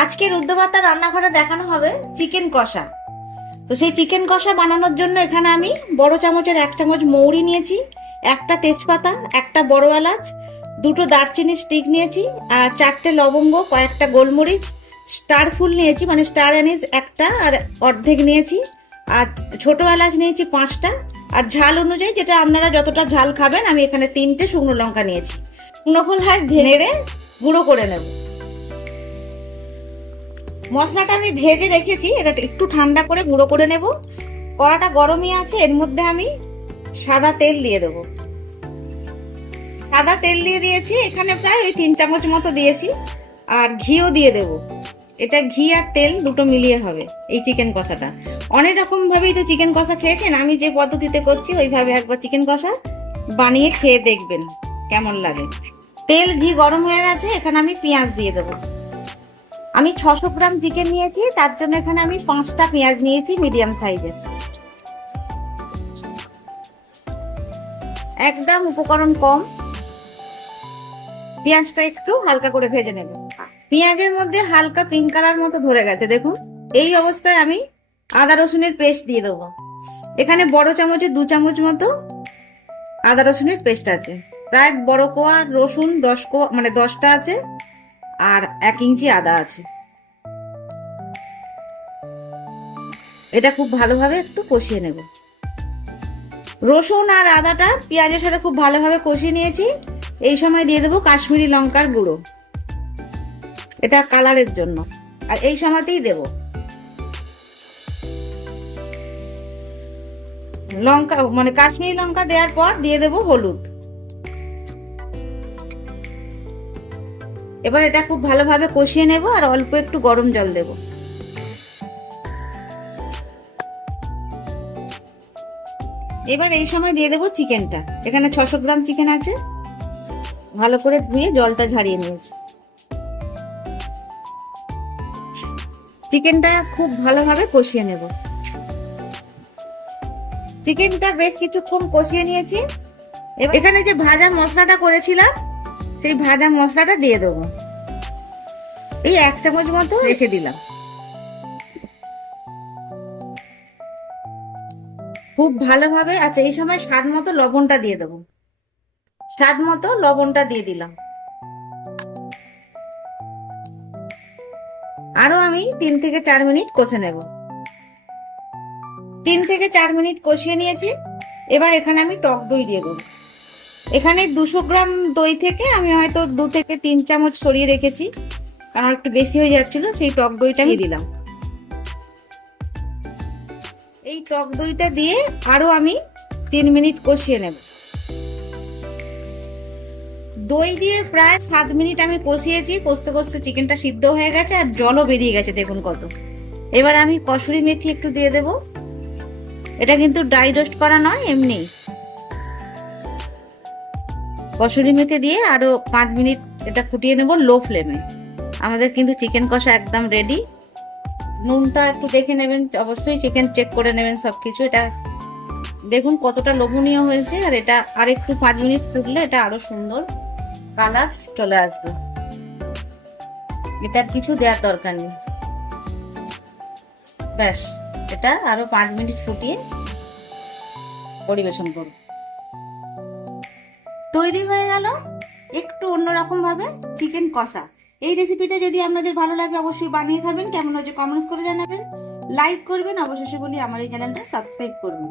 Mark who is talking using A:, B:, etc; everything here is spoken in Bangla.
A: আজকে রুদ্রভাতা রান্নাঘরে দেখানো হবে চিকেন কষা। তো সেই চিকেন কষা বানানোর জন্য এখানে আমি বড় চামচের এক চামচ মৌরি নিয়েছি, একটা তেজপাতা, একটা বড় এলাচ, দুটো দারচিনি স্টিক নিয়েছি, আর চারটে লবঙ্গ, কয়েকটা গোলমরিচ, স্টার ফুল নিয়েছি মানে স্টার অ্যানিস একটা আর অর্ধেক নিয়েছি, আর ছোট এলাচ নিয়েছি পাঁচটা, আর ঝাল অনুযায়ী যেটা আপনারা যতটা ঝাল খাবেন, আমি এখানে তিনটে শুকনো লঙ্কা নিয়েছি। শুকনো খোলায় নেড়ে গুঁড়ো করে নেব। মশলাটা আমি ভেজে রেখেছি, এটা একটু ঠান্ডা করে গুঁড়ো করে নেব। কড়াটা গরমই আছে, এর মধ্যে আমি সাদা তেল দিয়ে দেবো। সাদা তেল দিয়ে দিয়েছি, এখানে প্রায় ওই তিন চামচ মতো দিয়েছি, আর ঘিও দিয়ে দেব। এটা ঘি আর তেল দুটো মিলিয়ে হবে, এই চিকেন কষাটা। অনেক রকম ভাবেই তো চিকেন কষা খেয়েছেন, আমি যে পদ্ধতিতে করছি, ওইভাবে একবার চিকেন কষা বানিয়ে খেয়ে দেখবেন, কেমন লাগে। তেল ঘি গরম হয়ে গেছে, এখানে আমি পেঁয়াজ দিয়ে দেবো। আমি ছশো গ্রাম চিকেন নিয়েছি, তার জন্য এখানে আমি পাঁচটা পেঁয়াজ নিয়েছি মিডিয়াম সাইজের একদম উপকরণ কম। পেঁয়াজটা একটু হালকা করে ভেজে নেব। পেঁয়াজের মধ্যে হালকা পিঙ্ক কালার মতো ধরে গেছে, দেখুন। এই অবস্থায় আমি আদা রসুনের পেস্ট দিয়ে দেবো। এখানে বড় চামচে দু চামচ মতো আদা রসুনের পেস্ট আছে। প্রায় বড় কোয়া রসুন দশ কোয়া মানে দশটা আছে। আর এক ইঞ্চি আদা আছে। এটা খুব ভালোভাবে একটু কষিয়ে নেব। রসুন আর আদাটা পেঁয়াজের সাথে খুব ভালোভাবে কষিয়ে নিয়েছি। এই সময় দিয়ে দেবো কাশ্মীরি লঙ্কার গুঁড়ো। এটা কালারের জন্য। আর এই সময়তেই দেব। লঙ্কা মানে কাশ্মীরি লঙ্কা দেওয়ার পর দিয়ে দেব হলুদ। এবার এটা খুব ভালোভাবে কষিয়ে নেব আর অল্প একটু গরম জল দেব। এবার এই সময় দিয়ে দেবো চিকেনটা। এখানে ছশো গ্রাম চিকেন আছে। ভালো করে ধুয়ে জলটা ঝারিয়ে নিয়েছি। চিকেনটা খুব ভালোভাবে কষিয়ে নেব। চিকেনটা বেশ কিছুক্ষণ কষিয়ে নিয়েছি। এখানে যে ভাজা মশলাটা করেছিলাম সেই ভাজা মশলাটা দিয়ে দেবো। এই এক চামচ মতো রেখে দিলাম। খুব ভালোভাবে আচ্ছা এই সময় স্বাদ মতো লবণটা দিয়ে দেবো। স্বাদ মতো লবণটা দিয়ে দিলাম। আরও আমি তিন থেকে চার মিনিট কষে নেব। তিন থেকে চার মিনিট কষিয়ে নিয়েছি। এবার এখানে আমি টক দই দিয়ে দেবো। এখানে দুশো গ্রাম দই থেকে আমি হয়তো দু থেকে তিন চামচ সরিয়ে রেখেছি। কারণ একটু বেশি হয়ে যাচ্ছিল, সেই টক দইটা দিয়ে দিলাম। এই টক দইটা দিয়ে আরও আমি তিন মিনিট কষিয়ে নেব। দই দিয়ে প্রায় সাত মিনিট আমি কষিয়েছি, কষতে কষতে চিকেনটা সিদ্ধ হয়ে গেছে আর জলও বেরিয়ে গেছে, দেখুন কত। এবার আমি কসুরি মেথি একটু দিয়ে দেব। এটা কিন্তু ড্রাই রোস্ট করা নয়, এমনি। কসুরি মেথি দিয়ে আরও পাঁচ মিনিট এটা ফুটিয়ে নেব লো ফ্লেমে। আমাদের কিন্তু চিকেন কষা একদম রেডি নুনটা একটু দেখে নেবেন, অবশ্যই চিকেন চেক করে নেবেন সব কিছু এটা দেখুন কতটা লোভনীয় হয়েছে, আর এটা আর একটু পাঁচ মিনিট ফুটলে এটা আরও সুন্দর কালার চলে আসবে। এটার কিছু দেওয়ার দরকার নেই। ব্যাস, এটা আরও পাঁচ মিনিট ফুটিয়ে পরিবেশন করব। তৈরি হয়ে গেল একটু অন্যরকম ভাবে চিকেন কষা। এই রেসিপিটা যদি আপনাদের ভালো লাগে অবশ্যই বানিয়ে খাবেন। কেমন হয়েছে কমেন্টস করে জানাবেন। লাইক করবেন, অবশেষে বলি আমার এই চ্যানেলটা সাবস্ক্রাইব করবেন।